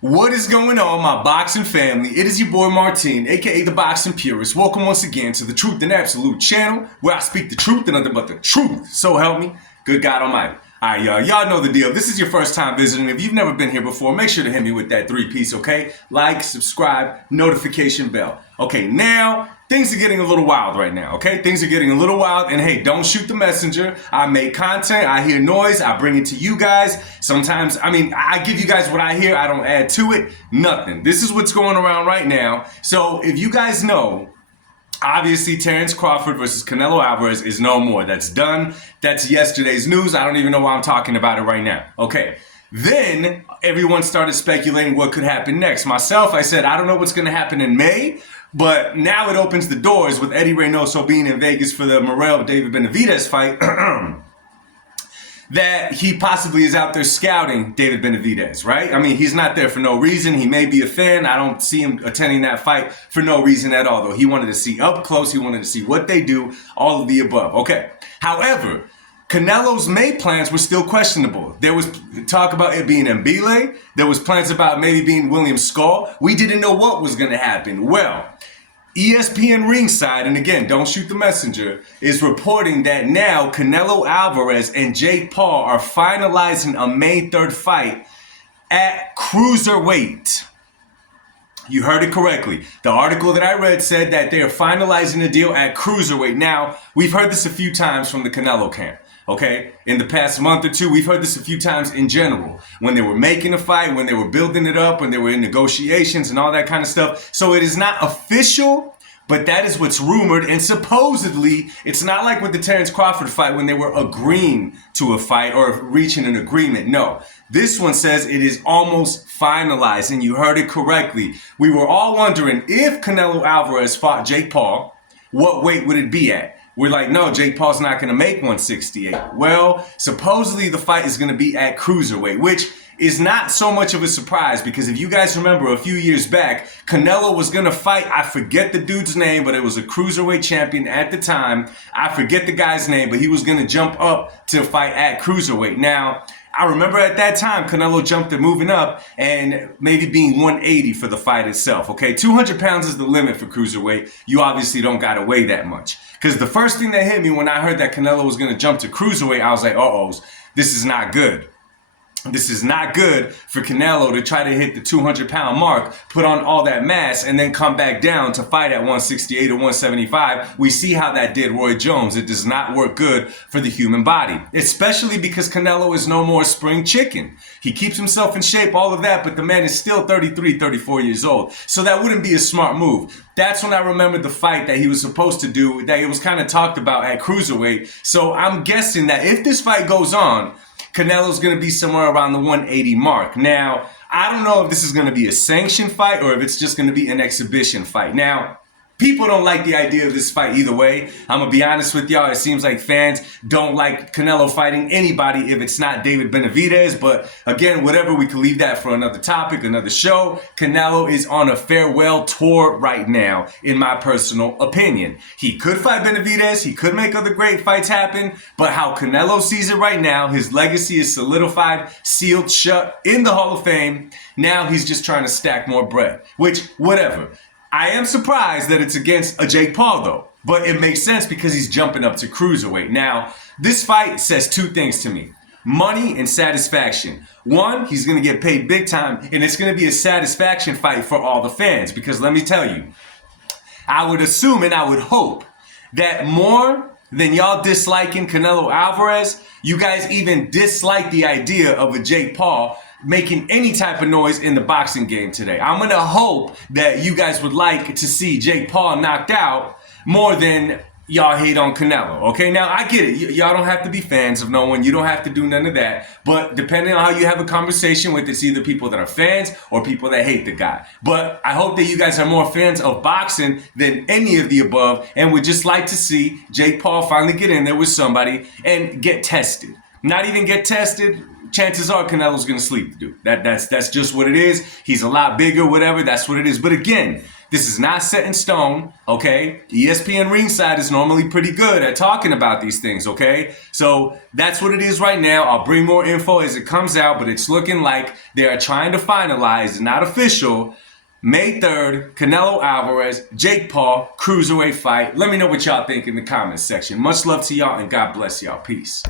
What is going on, my boxing family? It is your boy Martin, aka the Boxing Purist. Welcome once again to the Truth and Absolute channel, where I speak the truth and nothing but the truth. So help me, good God Almighty. Alright, y'all know the deal. If this is your first time visiting, if you've never been here before, make sure to hit me with that 3-piece, okay? Like, subscribe, notification bell. Okay, now things are getting a little wild right now, okay? Things are getting a little wild, and hey, don't shoot the messenger. I make content, I hear noise, I bring it to you guys. Sometimes, I give you guys what I hear, I don't add to it, nothing. This is what's going around right now. So if you guys know, obviously, Terrence Crawford versus Canelo Alvarez is no more. That's done. That's yesterday's news. I don't even know why I'm talking about it right now. Okay. Then everyone started speculating what could happen next. Myself, I said, I don't know what's going to happen in May, but now it opens the doors with Eddie Reynoso being in Vegas for the Morrell-David Benavidez fight. That he possibly is out there scouting David Benavidez, right? I mean, he's not there for no reason. He may be a fan. I don't see him attending that fight for no reason at all, though. He wanted to see up close. He wanted to see what they do, all of the above. Okay. However, Canelo's May plans were still questionable. There was talk about it being Mbile. There was plans about maybe being William Skull. We didn't know what was going to happen. Well, ESPN Ringside, and again, don't shoot the messenger, is reporting that now Canelo Alvarez and Jake Paul are finalizing a May 3rd fight at Cruiserweight. You heard it correctly. The article that I read said that they are finalizing a deal at Cruiserweight. Now, we've heard this a few times from the Canelo camp. Okay, in the past month or two, we've heard this a few times in general. When they were making a fight, when they were building it up, when they were in negotiations and all that kind of stuff. So it is not official, but that is what's rumored. And supposedly, it's not like with the Terrence Crawford fight when they were agreeing to a fight or reaching an agreement. No, this one says it is almost finalized. And you heard it correctly. We were all wondering if Canelo Alvarez fought Jake Paul, what weight would it be at? We're like, no, Jake Paul's not going to make 168. Well, supposedly the fight is going to be at Cruiserweight, which is not so much of a surprise because if you guys remember a few years back, Canelo was going to fight, I forget the dude's name, but it was a Cruiserweight champion at the time. I forget the guy's name, but he was going to jump up to fight at Cruiserweight. Now, I remember at that time, Canelo jumped at moving up and maybe being 180 for the fight itself, okay? 200 pounds is the limit for Cruiserweight. You obviously don't got to weigh that much. Because the first thing that hit me when I heard that Canelo was going to jump to Cruiserweight, I was like, uh-oh, this is not good. This is not good for Canelo to try to hit the 200-pound mark, put on all that mass, and then come back down to fight at 168 or 175. We see how that did Roy Jones. It does not work good for the human body, especially because Canelo is no more spring chicken. He keeps himself in shape, all of that, but the man is still 33, 34 years old. So that wouldn't be a smart move. That's when I remembered the fight that he was supposed to do, that it was kind of talked about at Cruiserweight. So I'm guessing that if this fight goes on, Canelo's going to be somewhere around the 180 mark. Now, I don't know if this is going to be a sanctioned fight or if it's just going to be an exhibition fight. Now, people don't like the idea of this fight either way. I'm going to be honest with y'all. It seems like fans don't like Canelo fighting anybody if it's not David Benavidez. But again, whatever, we can leave that for another topic, another show. Canelo is on a farewell tour right now, in my personal opinion. He could fight Benavidez. He could make other great fights happen. But how Canelo sees it right now, his legacy is solidified, sealed shut in the Hall of Fame. Now he's just trying to stack more bread, which, whatever. I am surprised that it's against a Jake Paul, though. But it makes sense because he's jumping up to Cruiserweight. Now, this fight says two things to me. Money and satisfaction. One, he's going to get paid big time, and it's going to be a satisfaction fight for all the fans. Because let me tell you, I would assume and I would hope that more than y'all disliking Canelo Alvarez, you guys even dislike the idea of a Jake Paul making any type of noise in the boxing game today. I'm going to hope that you guys would like to see Jake Paul knocked out more than y'all hate on Canelo. Okay, now I get it. Y'all don't have to be fans of no one. You don't have to do none of that. But depending on how you have a conversation with, it's either people that are fans or people that hate the guy. But I hope that you guys are more fans of boxing than any of the above and would just like to see Jake Paul finally get in there with somebody and get tested. Not even get tested, chances are Canelo's gonna sleep the dude. That's just what it is. He's a lot bigger, whatever. That's what it is. But again, this is not set in stone, okay? ESPN Ringside is normally pretty good at talking about these things, okay? So that's what it is right now. I'll bring more info as it comes out, but it's looking like they are trying to finalize, not official, May 3rd, Canelo Alvarez, Jake Paul, cruiserweight fight. Let me know what y'all think in the comments section. Much love to y'all, and God bless y'all. Peace.